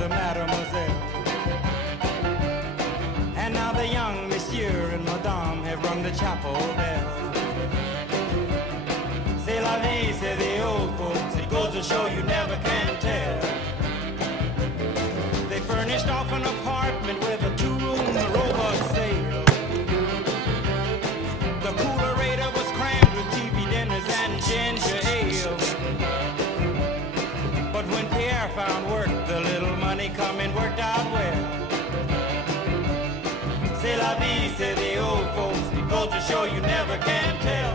the mademoiselle. And now the young monsieur and madame have rung the chapel bell. C'est la vie, say the old folks, it goes to show you never can tell. They furnished off an apartment with a two-room robot sale. The coolerator was crammed with TV dinners and ginger ale. But when Pierre found work, the little money coming worked out well. C'est la vie, say the old folks, it goes to show you never can tell.